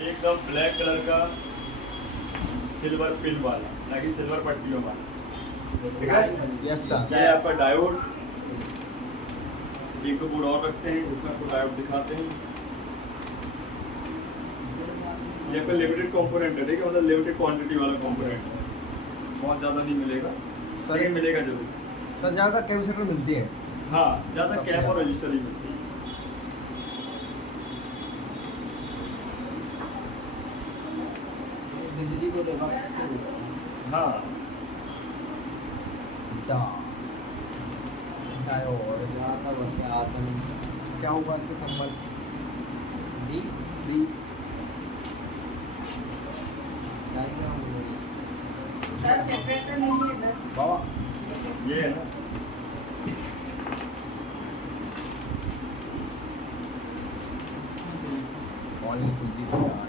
एकदम black colour का silver pin वाला, ना कि सिल्वर पट्टियों वाला। ठीक है, यस सर। ये आपका डायोड। एक दो बोर्ड और रखते हैं, इसमें आपको डायोड दिखाते हैं। ये आपका लिमिटेड कंपोनेंट है, ठीक है, मतलब लिमिटेड क्वांटिटी वाला कंपोनेंट है, बहुत ज़्यादा नहीं मिलेगा सर, मिलेगा जरूर सर। ज़्यादा कैपेसिटर मिलती है। हाँ, ज़्यादा कैप और रजिस्टर ही मिलती है। बिजली को देखा हाँ, डायोड यहाँ था बस आता नहीं। क्या होगा इसके संबंध? डी डी बाबा ये है ना। कॉलेज खुलती थी यार।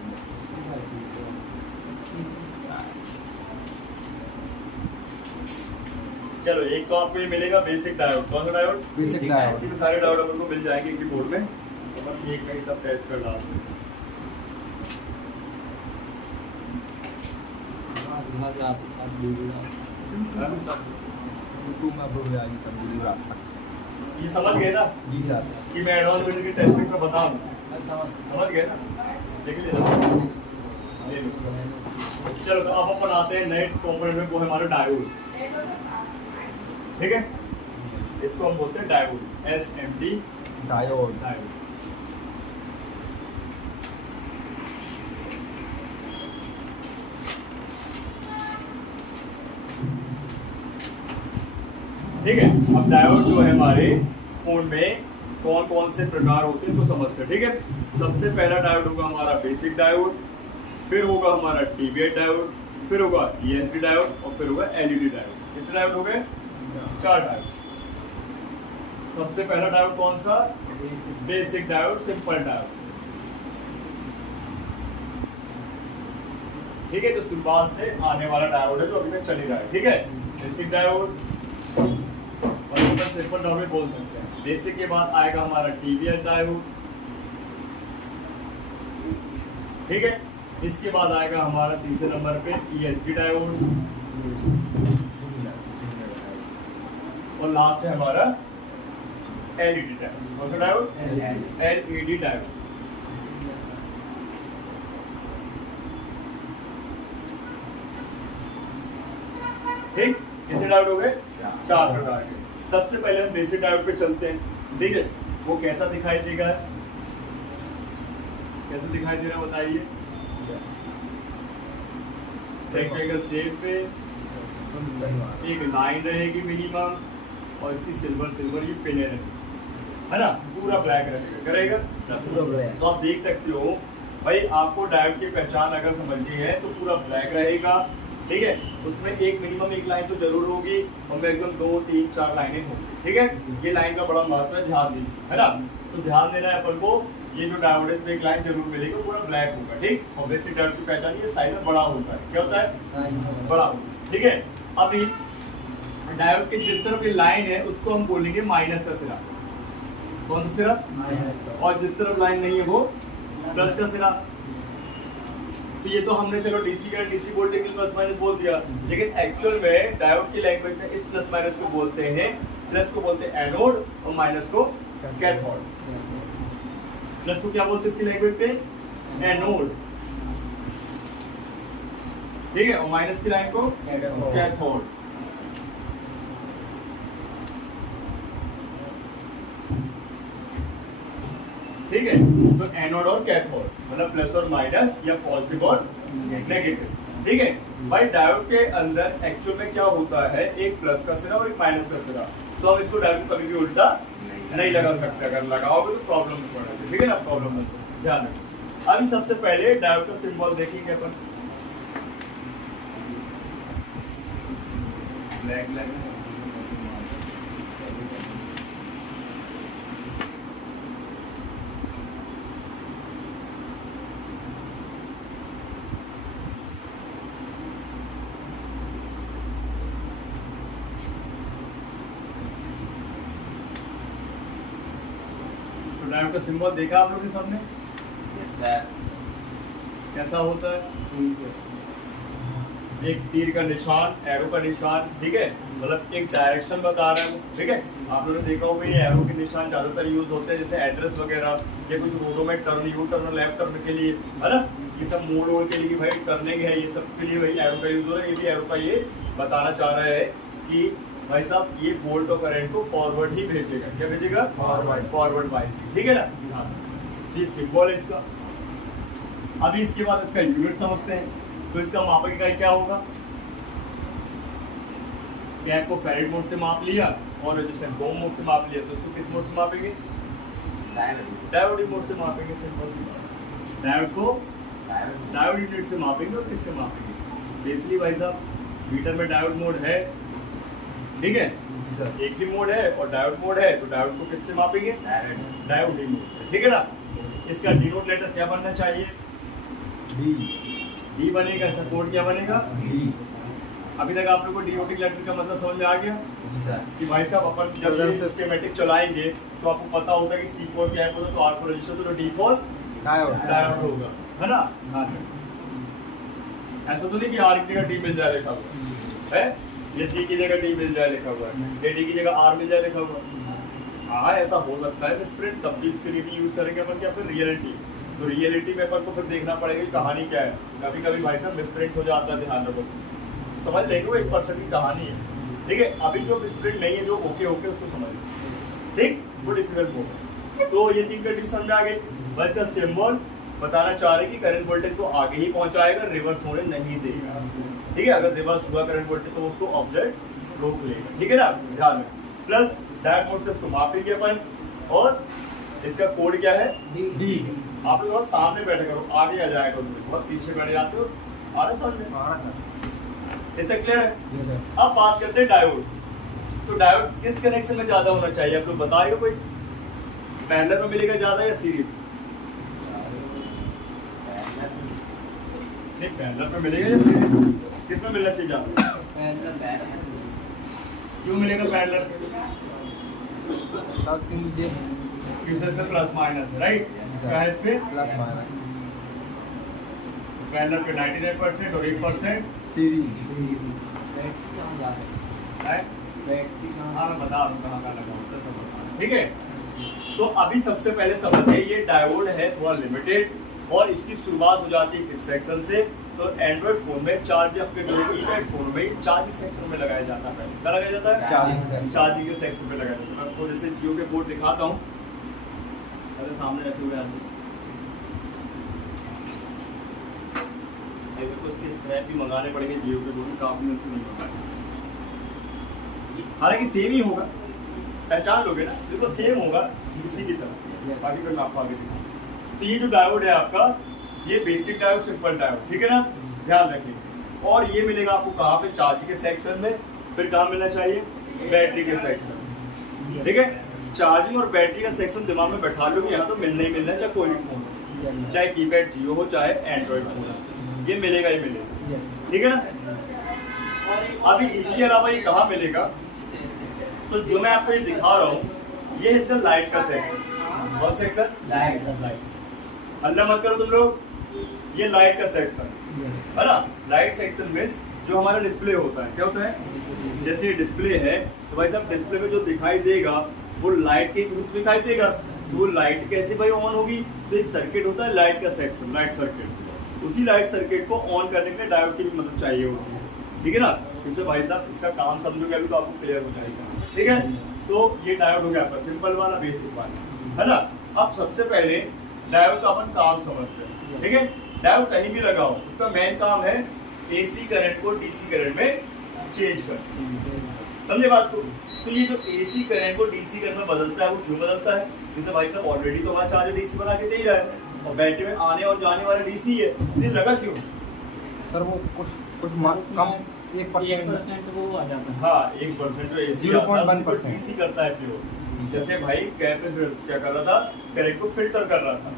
चलो, एक तो आपको ये मिलेगा बेसिक डायोड। कौन सा डायोड? Basic diode. ऐसे में सारे डायोड अपन को मिल जाएंगे एक ही बोर्ड में, तो अपन एक में ही सब टेस्ट कर डालते हैं। यूट्यूब में अपलोड हो जाएगी सब वीडियो रात तक। ये समझ गए ना जी सर। कि मैं एडवांस वीडियो की टेस्टिंग में बताऊं? समझ गए ना, देख लीजिए। ले लो। चलो, तो अब अपन आते हैं नए कंपोनेंट में, वो है हमारा डायोड। ठीक है, इसको हम बोलते हैं डायोड, SMD डायोड। डायोड। ठीक है, अब डायोड जो है हमारे फोन में कौन कौन से प्रकार होते हैं तो समझते हैं। ठीक है, सबसे पहला डायोड होगा हमारा बेसिक डायोड, फिर होगा हमारा TBH डायोड, फिर होगा ESD डायोड और फिर होगा LED डायोड। कितने डायोड हो गए? 4 डायोड। सबसे पहला डायोड कौन सा? Basic diode, simple diode. ठीक है, तो शुरुआत से आने वाला डायोड है जो अभी तक चल ही रहा है। ठीक है, बेसिक डायोड और सिंपल डायोड बोल सकते हैं। बेसिक के बाद आएगा हमारा TBH डायोड। ठीक है, इसके बाद आएगा हमारा तीसरे नंबर पे ESD डायोड और लास्ट है हमारा LED डायोड। कौन सा डायोड? LED diode. ठीक, कितने डायोड हो गए? 4 प्रकार के। सबसे पहले हम बेसिक डायोड पे चलते हैं। ठीक है, वो कैसा दिखाई देगा? कैसे दिखाई दे रहा है बताइए? रेक्टेंगल शेप पे एक लाइन रहेगी मिनिमम, और इसकी सिल्वर ये पिने रहेगी, है ना? पूरा ब्लैक रहेगा, पूरा ब्लैक। तो आप देख सकते हो भाई, आपको डायोड की पहचान अगर समझनी है तो पूरा ब्लैक रहेगा। ठीक है, उसमें एक मिनिमम एक लाइन तो जरूर होगी, और मैक्सिमम 2, 3, 4 लाइनें होंगी। ठीक है, ये लाइन का बड़ा महत्व है, ध्यान दीजिए, है ना? तो ध्यान देना है अपन को, ये जो डायोड है इसमें एक लाइन जरूर मिलेगी, पूरा ब्लैक होगा। ठीक, और बेसिक डायोड की पहचान ये साइज में बड़ा होता है। क्या होता है? बड़ा होता है। ठीक है, अभी डायोड के जिस तरफ ये लाइन है उसको हम बोलेंगे माइनस का सिरा। कौन सा सिरा? माइनस। और जिस तरफ लाइन नहीं है वो प्लस का सिरा। तो ये तो हमने चलो डीसी का डीसी वोल्टेज के प्लस माइनस बोल दिया, लेकिन एक्चुअल में डायोड की लैंग्वेज में इस प्लस माइनस को बोलते हैं, प्लस को बोलते हैं एनोड और माइनस को कैथोड। प्लस को क्या बोलते हैं इसकी लैंग्वेज पे? एनोड। ठीक है, और माइनस की लाइन को कैथोड। ठीक है, तो एनोड और कैथोड मतलब प्लस और माइनस या पॉजिटिव और नेगेटिव। ठीक है भाई, डायोड के अंदर एक्चुअल में क्या होता है, एक प्लस का सिरा और एक माइनस का सिरा। तो हम इसको डायोड कभी भी उल्टा नहीं लगा सकते, अगर लगाओगे तो प्रॉब्लम में पड़ेगी। ठीक है ना, प्रॉब्लम में ध्यान रखो। अभी सबसे पहले डायोड का सिंबल देखेंगे अपन। ब्लैक ब्लैक डायोड का सिंबल देखा आप लोगों के सामने? कैसा होता है, एक तीर का निशान, एरो का निशान, ठीक है, मतलब एक डायरेक्शन बता रहा है वो, ठीक है। आप लोगों ने देखा होगा ये एरो के निशान ज्यादातर यूज होते हैं जैसे एड्रेस वगैरह, या कुछ रोडों में turn, U turn, left turn के लिए, है ना, ये सब मोड़ वोड़ के लिए भाई टर्निंग है, ये सब के लिए भाई एरो का यूज हो रहा है। ये भी एरो का ये बताना चाह रहा है कि भाई साहब ये वोल्ट और करंट को फॉरवर्ड ही भेजेगा, क्या भेजेगा, फॉरवर्ड, फॉरवर्ड बाइस, ठीक है ना। ये सिंबल है इसका। अभी इसके बाद इसका यूनिट समझते हैं। तो इसका मापक इकाई क्या होगा, कैप को फैरेड मोड से माप लिया और रेजिस्टेंस ओम मोड से माप लिया, तो इसको किस मोड से मापेंगे, डायोड मोड से मापेंगे। सिंपल सी बात, डायोड को डायोड यूनिट से मापेंगे और किससे मापेंगे, स्पेशली भाई साहब मीटर में डायोड मोड है, ठीक है, एक ही मोड है और डायोड मोड है, तो डायोड को किससे मापेंगे, डायोड डी मोड से, ठीक है ना। इसका डिनोट लेटर क्या बनना चाहिए, डी बनेगा। इसका कोड क्या बनेगा, डी। अभी तक आप लोग को डीओटी लेटर का मतलब समझ में आ गया कि भाई साहब अपन जब ये सिस्टमैटिक चलाएंगे तो आपको पता होता है कि C4 क्या है, तो R4 रजिस्टर, तो D4 डायोड होगा, है ना। हाँ, ऐसा तो नहीं कि R की जगह D मिल जाए लिखा हुआ है, ये C की जगह D मिल जाए लिखा हुआ है, ये D की जगह R मिल जाए लिखा हुआ है। हाँ, ऐसा हो सकता है। स्प्रिंट तब भी उसके लिए भी यूज करेंगे अपन, क्या फिर रियलिटी, तो रियलिटी में अपन को फिर देखना पड़ेगा कि कहानी क्या है। कभी कभी भाई साहब मिसप्रिंट हो जाता है, ध्यान रखो, समझ लेंगे वो 1% की कहानी है, ठीक है। अभी जो मिसप्रिंट नहीं है, जो ओके उसको समझ लो, ठीक, वो डिफिकल्ट होगा। तो ये 3 कंडीशन समझ आ गई। बस इसका सिंबल बताना चाह रहे कि करंट वोल्टेज को आगे ही पहुंचाएगा, रिवर्स होने नहीं देगा, ठीक है। अगर रिवर्स हुआ करंट वोल्टेज तो उसको ऑब्जेक्ट रोक लेगा, ठीक है ना, ध्यान में। प्लस डायोड मोड से इसको मापेंगे अपन, और इसका कोड क्या है, डी। आप लोग सामने बैठे करो, आगे आ जाएगा, बहुत पीछे बैठ जाते हो, आ रहे समझ में, इतना क्लियर है। अब बात करते हैं डायोड। तो डायोड किस कनेक्शन में ज्यादा होना चाहिए, आप लोग बताइए, कोई पैरेलल में मिलेगा ज्यादा या सीरीज, नहीं पैरेलल में मिलेगा या सीरीज, किस में मिलना चाहिए ज्यादा, क्यों मिलेगा पैरेलल, में प्लस माइनस, राइट, क्या है इसमें प्लस माइनस, पैरेलल पे 99% और 1% सीरीज, हाँ मैं बता रहा हूँ कहाँ का लगा होता है, सब बता रहा हूँ, ठीक है। तो अभी सबसे पहले समझिए, ये डायोड है थोड़ा लिमिटेड, और इसकी शुरुआत हो जाती है किस सेक्शन से, तो एंड्रॉइड फोन में चार्ज, आपके जो कीपैड फोन में चार्जिंग सेक्शन में लगाया जाता है। क्या लगाया जाता है, चार्जिंग के सेक्शन में लगाया जाता है। मैं आपको जैसे जियो के बोर्ड दिखाता हूँ, अरे सामने रखे हुए आदमी, तो इसके स्क्रैप भी मंगाने पड़ेंगे, जियो के बोर्ड काफी दिन से नहीं मंगाए, हालांकि सेम ही होगा, पहचान लोगे ना, देखो सेम होगा इसी की तरह, बाकी फिर मैं आपको आगे दिखाऊंगा। तो ये जो डायोड है आपका, ये बेसिक डायोड, सिंपल डायोड, ठीक है ना, ध्यान रखिए। और ये मिलेगा आपको कहाँ पे, चार्जिंग के सेक्शन में, फिर कहाँ मिलना चाहिए, बैटरी के सेक्शन में, ठीक है। चार्जिंग और बैटरी का सेक्शन दिमाग में बैठा लोगे, यहाँ तो मिलना ही मिलना, चाहे कोई भी फोन हो, चाहे कीपैड जियो हो चाहे एंड्रॉइड फोन हो, ये मिलेगा ही मिलेगा, ठीक है ना। अभी इसके अलावा ये कहाँ मिलेगा, तो जो मैं आपको ये दिखा रहा हूँ, ये है लाइट का सेक्शन। कौन सेक्शन, लाइट का, लाइट, अल्लाह मत करो तुम लोग, ये लाइट का सेक्शन है ना। लाइट सेक्शन में जो हमारा डिस्प्ले होता है, क्या होता है, जैसे ये डिस्प्ले है, तो भाई साहब डिस्प्ले में जो दिखाई देगा वो लाइट के थ्रू दिखाई देगा। तो वो लाइट कैसे भाई ऑन होगी, तो एक सर्किट होता है लाइट का सेक्शन, लाइट सर्किट, उसी लाइट सर्किट को ऑन करने के लिए डायोड की भी मदद चाहिए होती है, ठीक है ना। इससे भाई साहब इसका काम समझोगे अभी तो आपको क्लियर हो जाएगा, ठीक है। तो ये डायोड हो गया आपका सिंपल वाला, बेसिक वाला, है ना। अब सबसे पहले डायोड का अपन काम समझते हैं, ठीक है। डायोड कहीं भी लगा हो, उसका मेन काम है AC करंट को DC करंट में चेंज करना, समझे बात को। तो ये जो AC करंट को DC करंट में बदलता है, वो क्यों बदलता है, जैसे भाई साहब ऑलरेडी तो हमारा चार्जर DC बना के दे ही रहा है, और बैटरी में आने और जाने वाला DC है, तो लगा क्यों सर, वो कुछ कम 1% वो आ जाता है, हाँ 1% जो AC 0.1% DC करता है प्योर। जैसे भाई कैपेसिटर क्या कर रहा था, करंट को फिल्टर कर रहा था,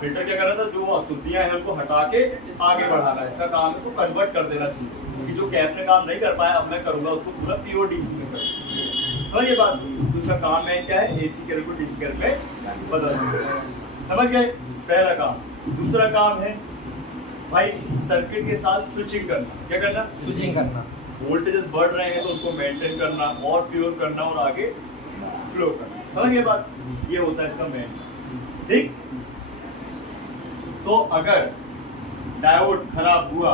फिल्टर क्या कर रहा था, जो अशुद्धियां हैं उनको हटा के आगे बढ़ाना, इसका काम है, इसको कन्वर्ट कर देना चाहिए, क्योंकि जो कैप ने काम नहीं कर पाया, अब मैं करूंगा उसको पूरा प्योर DC में करूंगा। समझ ये बात, दूसरा काम है क्या है, AC करंट को DC करंट में बदलना, समझ गए, पहला काम। दूसरा काम है भाई सर्किट के साथ स्विचिंग करना, क्या करना, स्विचिंग करना। वोल्टेजेस बढ़ रहे हैं तो उनको मेंटेन करना और प्योर करना और आगे फ्लो करना। समझ गए बात, ये होता है इसका मेन। ठीक, तो अगर डायोड खराब हुआ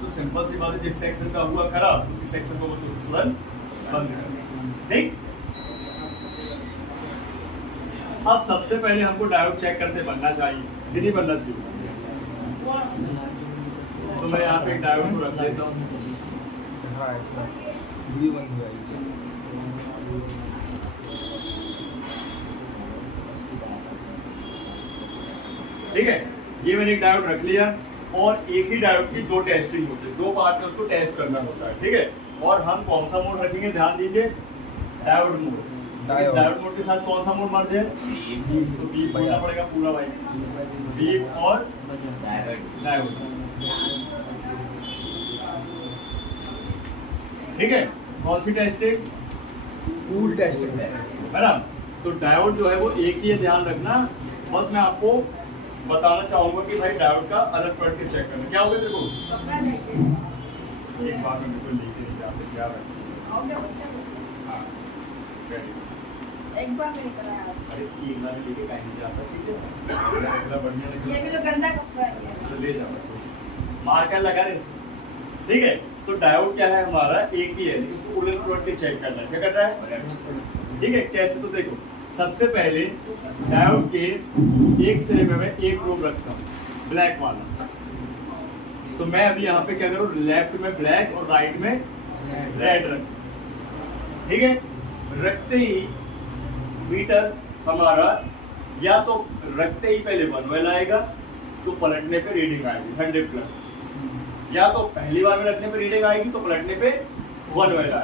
तो सिंपल सी बात है, जिस सेक्शन का हुआ खराब उसी सेक्शन को वो तो तुरंत बंद करना। ठीक, अब सबसे पहले हमको डायोड चेक करते बनना चाहिए कि नहीं बनना चाहिए। तो मैं यहाँ पे एक डायोड को रख देता हूँ। हाँ, इसमें वीडियो बन गया है। ठीक है, ये मैंने एक डायोड रख लिया और एक ही डायोड की दो टेस्टिंग होती है, दो पार्ट में उसको टेस्ट करना होता है। ठीक है, और हम कौन सा मोड रखेंगे, ध्यान दीजिए, डायोड मोड। डायोड मोड के साथ कौन सा मोड मर्ज है, तो बीप बोलना पड़ेगा पूरा भाई, बीप और डायोड। ठीक है, कौन सी टेस्टिंग, फुल टेस्टिंग है ना। तो डायोड जो है वो एक ही है, ध्यान रखना। बस मैं आपको बताना चाहूंगा कि भाई डायोड का अलग पढ़ के चेक करना। क्या होगा देखो, एक बार में बिल्कुल लेके नहीं जाते, क्या है हाँ, एक बार नहीं कराया। अरे एक बार में लेके कहीं नहीं जाता, ठीक है, अगला बढ़िया ये भी लगे तो गंदा कपड़ा है। तो ले जा बस, मार्कर लगा रहे इसमें। ठीक है, तो डायोड क्या है हमारा, एक ही है, लेकिन उसको उलट पलट के चेक करना है। क्या कर रहा है, ठीक है, कैसे, तो देखो सबसे पहले डायोड के एक सिरे में मैं एक प्रोब रखता हूँ, ब्लैक वाला। तो मैं अभी यहाँ पे क्या करूँ, लेफ्ट में ब्लैक और राइट में रेड रख। ठीक है, रखते ही मीटर हमारा या तो रखते ही पहले 1 वेल आएगा, तो पलटने पे रीडिंग आएगी 100 प्लस, या तो पहली बार में रखने पे रीडिंग आएगी तो पलटने पे 1 वेल आएगा।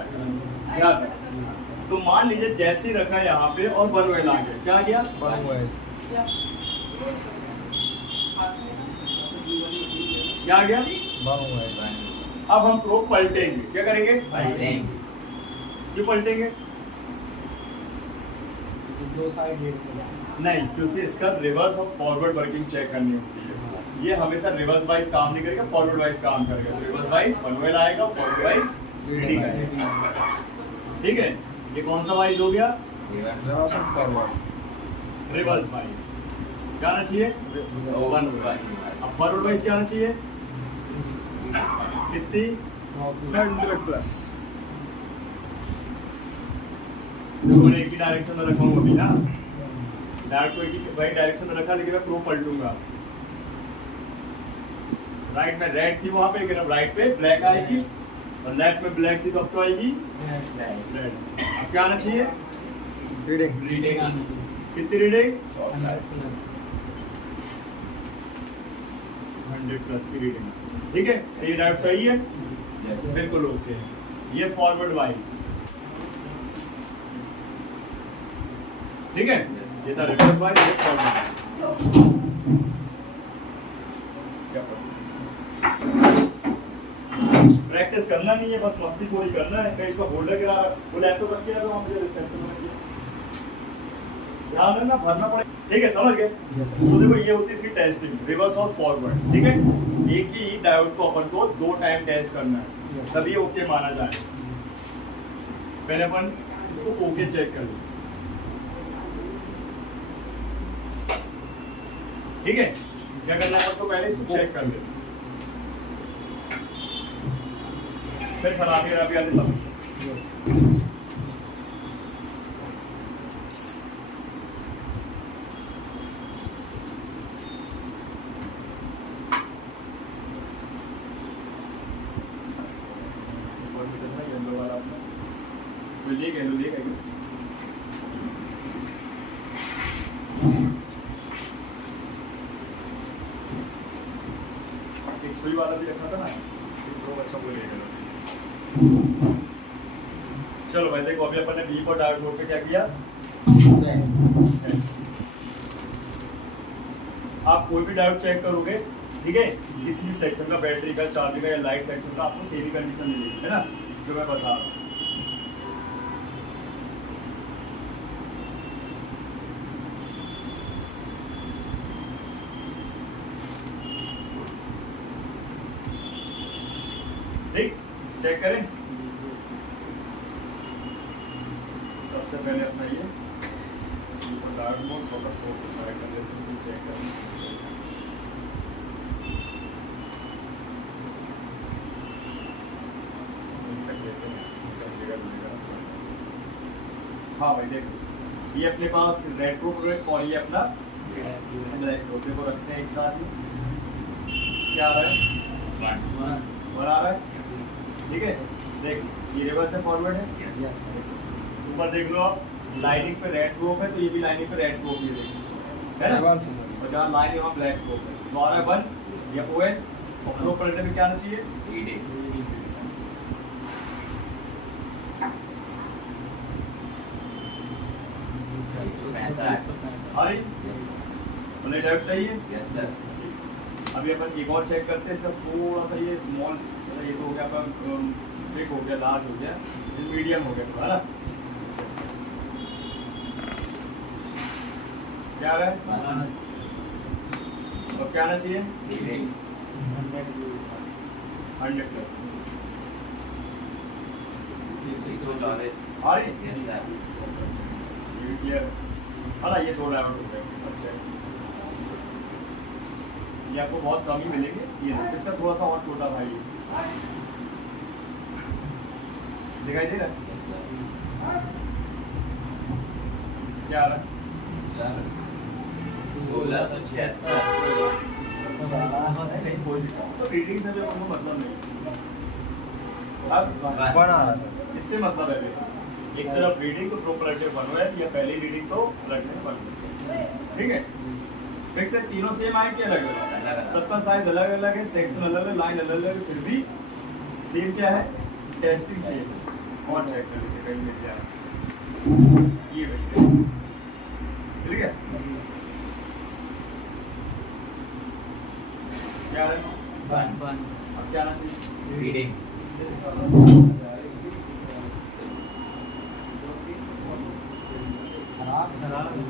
याद है, तो मान लीजिए जैसे ही रखा यहाँ पे और 1 वेल आ गया, क्या आ गया, क्या आ गया, अब हम प्रोब पलटेंगे। क्या करेंगे, क्यों पलटेंगे, दो साइड नहीं, क्योंकि इसका रिवर्स और फॉरवर्ड वर्किंग चेक करनी होती है। ये हमेशा रिवर्स वाइज काम नहीं करेगा, फॉरवर्ड वाइज काम करेगा। तो रिवर्स वाइज 1 वेल आएगा, फॉरवर्ड वाइज रीडिंग आएगा। ठीक है, ये कौन सा वाइज हो गया, रिवर्स वाइज। क्या आना चाहिए, 1 वाइज। अब फॉरवर्ड वाइज क्या आना चाहिए, कितनी, 100 प्लस। मैं एक ही डायरेक्शन में रखूंगा अभी ना, डायरेक्ट को एक ही वही डायरेक्शन में रखा, लेकिन मैं प्रो पलटूंगा। राइट में रेड थी वहां पे, लेकिन अब राइट पे ब्लैक आएगी, और लेफ्ट में ब्लैक थी तो अब तो आएगी रेड। अब क्या आना चाहिए, रीडिंग कितनी रीडिंग, 100 प्लस की रीडिंग। ठीक है, ये डायोड सही है, बिल्कुल ओके। ये फॉरवर्ड वाइज, ठीक है, ये था रिवर्स वाइज, ये फॉरवर्ड। प्रैक्टिस करना नहीं है, बस मस्ती थोड़ी करना है। कहीं इसका होल्डर गिरा, वो लैपटॉप रख के वहां मुझे रिसेप्शन में ध्यान रखना, भरना पड़ेगा। ठीक है, समझ गए। तो देखो ये होती है इसकी टेस्टिंग, रिवर्स और फॉरवर्ड। ठीक है, एक ही डायोड को अपन को 2 टाइम टेस्ट करना है, तभी ओके माना जाए। पहले अपन इसको ओके चेक कर लो। ठीक है, क्या करना है आपको, पहले इसको चेक कर ले, फिर खराबी आते समझ। एक सुई वाला भी रखा था ना, तो अच्छा वो ले गया। चलो भाई देखो, अभी अपन ने बीप और डायोड मोड पे क्या किया, आप कोई भी डायोड चेक करोगे, ठीक है, किसी भी सेक्शन का, बैटरी का, चार्जिंग का या लाइट सेक्शन का, आपको सेम ही कंडीशन मिलेगी, है ना, जो मैं बता रहा हूँ। ठीक, चेक करें। सबसे पहले अपना ये डार्क मोड फोकस कर लेते हैं, चेक करें। हाँ भाई देखो, ये अपने पास रेट्रो प्रोडक्ट और ये अपना ब्लैक प्रो, देखो रखते हैं एक साथ ही। क्या आ रहा है? 1 आ रहा है, ठीक है। देख, ये रिवर्स है, फॉरवर्ड है। यस ऊपर देख लो आप, लाइनिंग पे रेड प्रोप है तो ये भी लाइनिंग पे रेड प्रोप ही है ना। रिवर्स है सर। और जहाँ लाइन है वहाँ ब्लैक प्रोप है। तो आ रहा है 1 या ON, और प्रो पलटने में क्या आना चाहिए? अरे मतलब डाउट चाहिए। Yes sir. अभी अपन एक और चेक करते हैं, इसका थोड़ा सा ये स्मॉल, ये तो हो गया आपका बिग हो गया, लार्ज हो गया, ये मीडियम हो गया थोड़ा ना। क्या आ रहा है? और क्या आना चाहिए? 100 प्लस। अरे ये 2 डायवर्ट हो गए। अच्छा, ये आपको बहुत कम ही मिलेंगे। ये देखो, इसका थोड़ा सा और छोटा भाई दिखाई दे रहा है? क्या आ रहा है? 1676। नहीं कोई तो रीडिंग से भी कोनो मतलब नहीं। अब बना रहा था। इससे मतलब है एक तरफ रीडिंग तो प्रोपरेटिव बनो है, या पहली रीडिंग तो प्रोडक्टिव बनो, ठीक है। फिक्स है, तीनों सेम आए कि अलग अलग? सबका साइज अलग अलग है, सेक्शन अलग है, लाइन अलग अलग है, फिर भी सेम क्या है? टेस्टिंग सेम है। और चेक कर लीजिए कहीं मिल जाए ये भैया, ठीक है। क्या है? अब क्या आना चाहिए?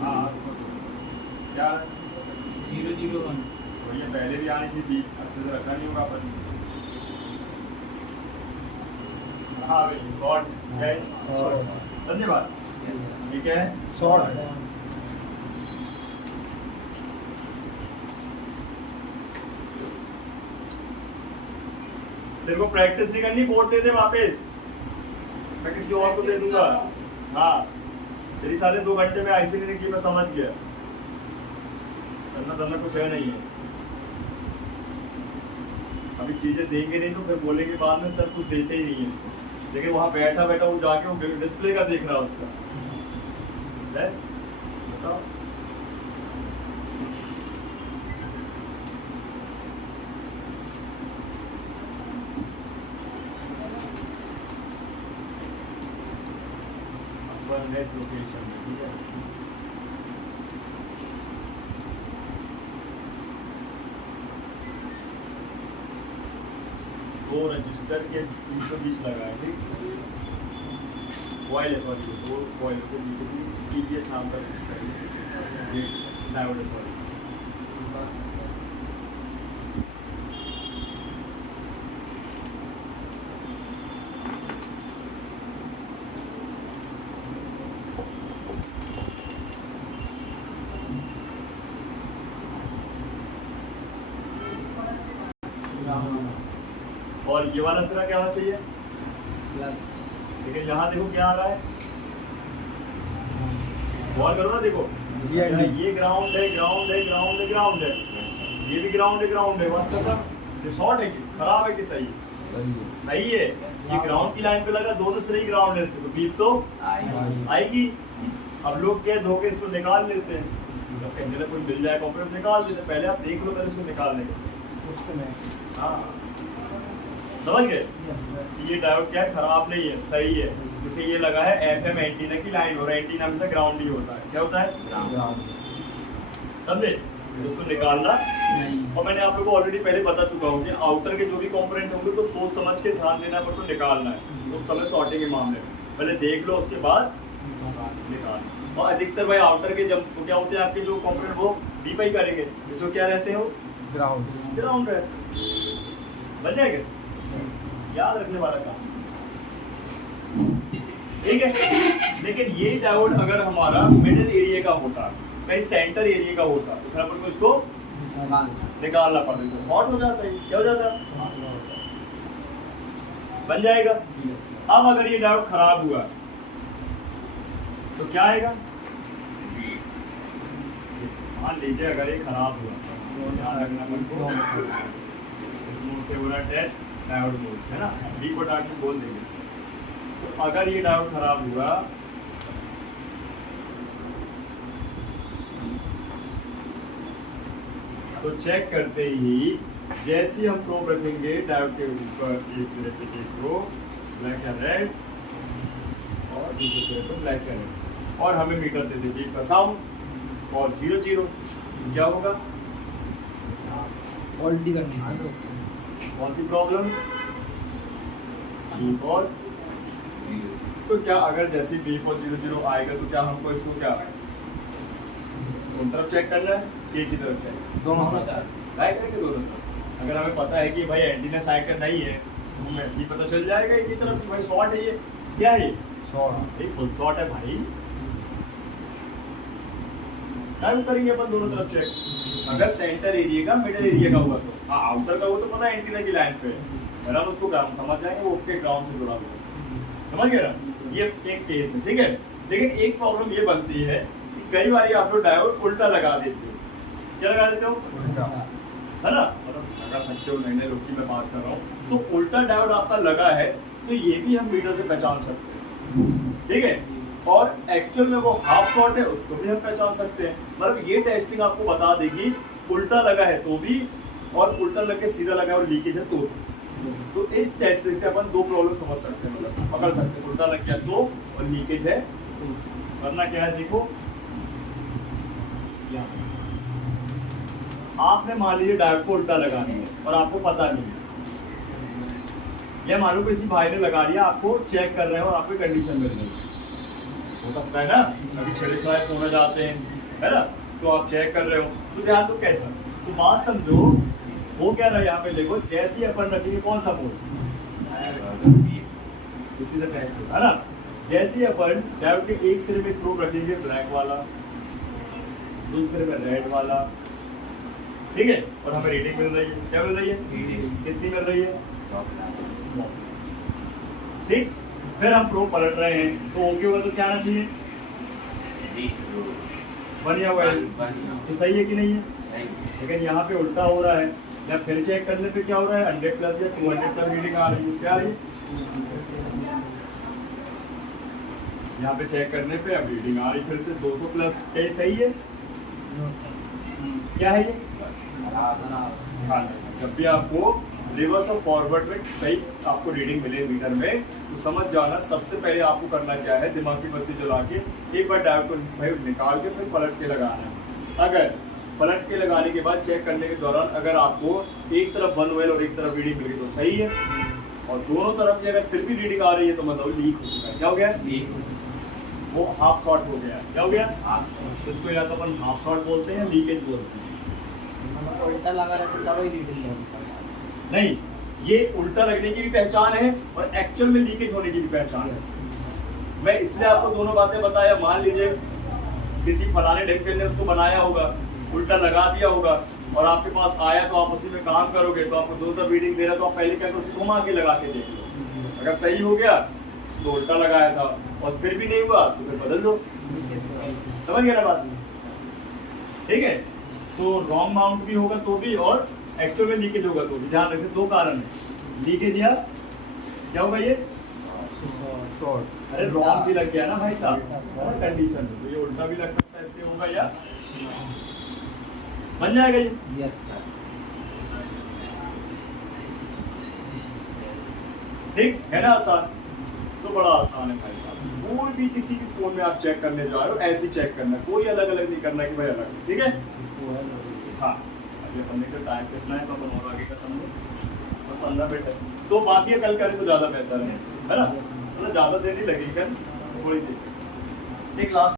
हाँ, क्या है? 001। तो ये पहले भी आनी थी, अच्छे से रखा नहीं होगा अपन। हाँ भाई, शॉर्ट है। धन्यवाद। ठीक है, शॉर्ट। तेरे को प्रैक्टिस नहीं करनी, बोर्ड दे दे वापस, मैं किसी और को दे दूंगा। हाँ, तेरी साढ़े 2 घंटे में ऐसे नहीं की, मैं समझ गया। करना कुछ है नहीं है। अभी चीजें देंगे नहीं तो फिर बोलेंगे बाद में सर कुछ देते ही नहीं है। लेकिन वहाँ बैठा बैठा वो जाके वो डिस्प्ले का देख रहा है उसका है? बताओ। नेक्स्ट लोकेशन में, ठीक है। दो रजिस्टर के 320 लगाए, ठीक। कॉइल है, सॉरी, दो कॉइल के बीच TVS नाम का रजिस्टर है, ये डायोड है, सॉरी। और ये वाला सिरा क्या होना चाहिए? लेकिन यहाँ देखो क्या आ रहा है, गौर करो ना, देखो ये ग्राउंड है, ग्राउंड है, ग्राउंड है, ग्राउंड है, ये भी ग्राउंड है, ग्राउंड है। मतलब ये शॉर्ट है कि खराब है कि सही है? सही है। ये ग्राउंड की लाइन पे लगा, दोनों से ही ग्राउंड है, इसको तो बीप तो आएगी। अब लोग क्या धोखे इसको निकाल लेते हैं, जब कहने लगे कोई मिल जाए कॉपरेट निकाल देते हैं। पहले आप देख लो, पहले इसको निकालने का सिस्टम है। हाँ, समझ गए? ये डायोड क्या है? खराब नहीं है, सही है। जैसे ये लगा है FM एंटीना की लाइन, और एंटीना में से ग्राउंड ही होता है। क्या होता है? ग्राउंड। समझे? उसको निकालना नहीं। और मैंने आप लोगों को ऑलरेडी पहले बता चुका हूँ कि आउटर के जो भी कंपोनेंट होंगे तो सोच समझ के ध्यान देना पर तो निकालना है। उस समय सॉर्टिंग के मामले में पहले देख लो, उसके बाद निकाल। और अधिकतर भाई आउटर के जब तो क्या होते हैं आपके जो कंपोनेंट वो डीपाई करेंगे, इसको क्या रहते हो? ग्राउंड रहते। बन जाएगा। याद रखने वाला काम, ठीक है। लेकिन ये डायोड अगर हमारा मिडिल एरिया का होता, कहीं सेंटर एरिया का होता, तो फिर अपन को इसको निकालना पड़ता, तो शॉर्ट हो जाता है। क्या हो जाता है? बन जाएगा। अब अगर ये डायोड खराब हुआ तो क्या आएगा? मान लीजिए अगर ये खराब हुआ तो ध्यान रखना अपन को, इस मोड से हो रहा टेस्ट डायोड मोड है ना, बी को डाट के बोल देंगे। तो अगर ये डायोड खराब हुआ तो चेक करते ही जैसे हम प्रोब रखेंगे डायोड के ऊपर, एक सिरे पे देखो ब्लैक या रेड और दूसरे सिरे पे ब्लैक या रेड, और हमें मीटर दे दीजिए का साउंड और 0 0, क्या होगा? ऑलरेडी कंडीशन कौन सी प्रॉब्लम? B for. तो क्या अगर जैसे बी फॉर 0 0 आएगा तो क्या हमको इसको क्या दोनों तरफ चेक करना है, एक ही तरफ चेक? दोनों ट्राई करेंगे दोनों तरफ। अगर हमें पता है कि भाई एंटीना साइड का नहीं है तो हमें ऐसे ही पता चल जाएगा एक ही तरफ कि भाई शॉर्ट है। ये क्या है? शॉर्ट, एक फुल शॉर्ट है भाई। टाइम करेंगे अपन दोनों तरफ चेक। अगर सेंटर एरिया का मिडिल एरिया का हुआ तो, हाँ आउटर का वो तो पता है एंटीना की लाइन पे है, अगर हम उसको ग्राउंड समझ जाएंगे वो उसके ग्राउंड से जुड़ा हुआ है, समझ गए ना? ये एक केस है, ठीक है। लेकिन एक प्रॉब्लम ये बनती है कि कई बार आप लोग डायोड उल्टा लगा देते हो। क्या लगा देते हो? उल्टा, है ना, मतलब लगा सकते हो, नए नए लोग की मैं बात कर रहा हूँ। तो उल्टा डायोड आपका लगा है तो ये भी हम मीटर से पहचान सकते हैं, ठीक है। और एक्चुअल में वो हाफ शॉर्ट है उसको भी हम पहचान सकते हैं। मतलब ये टेस्टिंग आपको बता देगी उल्टा लगा है तो भी, और उल्टा लग के सीधा लगा है और लीकेज है तो भी। तो इस टेस्टिंग से अपन दो प्रॉब्लम समझ सकते हैं, मतलब पकड़ सकते हैं, उल्टा लग गया तो और लीकेज है तो। वरना क्या है देखो, आपने मान लीजिए डायोड को उल्टा लगानी है और आपको पता नहीं है, या मालूम किसी भाई ने लगा दिया, आपको चेक कर रहे हैं और आपको कंडीशन मिल रही है, हो सकता है ना, अभी छड़े छड़ाए फोन जाते हैं, है ना, तो आप चेक कर रहे हो तो ध्यान दो कैसा। तो बात समझो, वो क्या रहा यहाँ पे देखो, जैसे अपन रखेंगे कौन सा मोड, इसी से टेस्ट है ना। जैसे अपन डायोड के एक सिरे में प्रोब रखेंगे ब्लैक वाला, दूसरे में रेड वाला, ठीक है, और हमें रीडिंग मिल रही है। क्या मिल रही है? कितनी मिल रही है? ठीक। फिर हम प्रोब पलट रहे हैं तो ओके होगा तो क्या आना चाहिए? बढ़िया हुआ है, तो सही है कि नहीं है? लेकिन यहाँ पे उल्टा हो रहा है, या फिर चेक करने पे क्या हो रहा है, 100 प्लस या 200 प्लस रीडिंग आ रही है। क्या आ रही है? यहाँ पे चेक करने पे अब रीडिंग आ रही फिर से 200 प्लस। क्या ये सही है? क्या है ये? हाँ, जब भी आपको रिवर्स और फॉरवर्ड में सही आपको रीडिंग मिले मीटर में, तो समझ जाना सबसे पहले आपको करना क्या है, दिमाग की बत्ती जला के एक बार डायोड को भाई निकाल के फिर पलट के लगाना है। अगर पलट के लगाने के बाद चेक करने के दौरान अगर आपको एक तरफ 1 वेल और एक तरफ रीडिंग मिल गई तो सही है, और दोनों तरफ की अगर फिर भी रीडिंग आ रही है तो मतलब लीक हो चुका है। क्या हो गया? वो हाफ शॉर्ट हो गया। क्या हो गया? इसको या तो अपन हाफ शॉर्ट बोलते हैं, लीकेज बोलते हैं। उल्टा लगा रहता तब ही रीडिंग नहीं, ये उल्टा लगने की भी पहचान है और एक्चुअल में लीकेज होने की भी पहचान है। मैं इसलिए आपको दोनों बातें बताया। मान लीजिए किसी फलाने ढंग ने उसको बनाया होगा, उल्टा लगा दिया होगा, और आपके पास आया तो आप उसी में काम करोगे, तो आपको दोनों तरफ रीडिंग दे रहा, तो आप पहले क्या करो, उसको घुमा के लगा के देख लो। अगर सही हो गया तो उल्टा लगाया था, और फिर भी नहीं हुआ तो फिर बदल दो। समझ गए ना बात? ठीक है। तो रॉन्ग माउंट भी होगा तो भी, और एक्चुअल में लीकेज होगा तो भी। ध्यान रखें, दो कारण है, लीकेज या क्या होगा ये शॉर्ट। अरे रॉन्ग भी लग गया ना भाई साहब, कंडीशन तो ये उल्टा भी लग सकता है, इसलिए होगा या बन जाएगा ये। Yes sir. ठीक है ना, आसान तो बड़ा आसान है भाई साहब। कोई भी किसी भी फोन में आप चेक करने जा रहे हो, ऐसे चेक करना, कोई अलग अलग नहीं करना कि भाई अलग। ठीक है, हाँ। अभी अपन का टाइम कितना है तो अपन और आगे का समझो, तो 15 मिनट है, तो बाकी कल करें तो ज़्यादा बेहतर है ना, मतलब ज़्यादा देर नहीं लगेगी, कल थोड़ी देर। एक लास्ट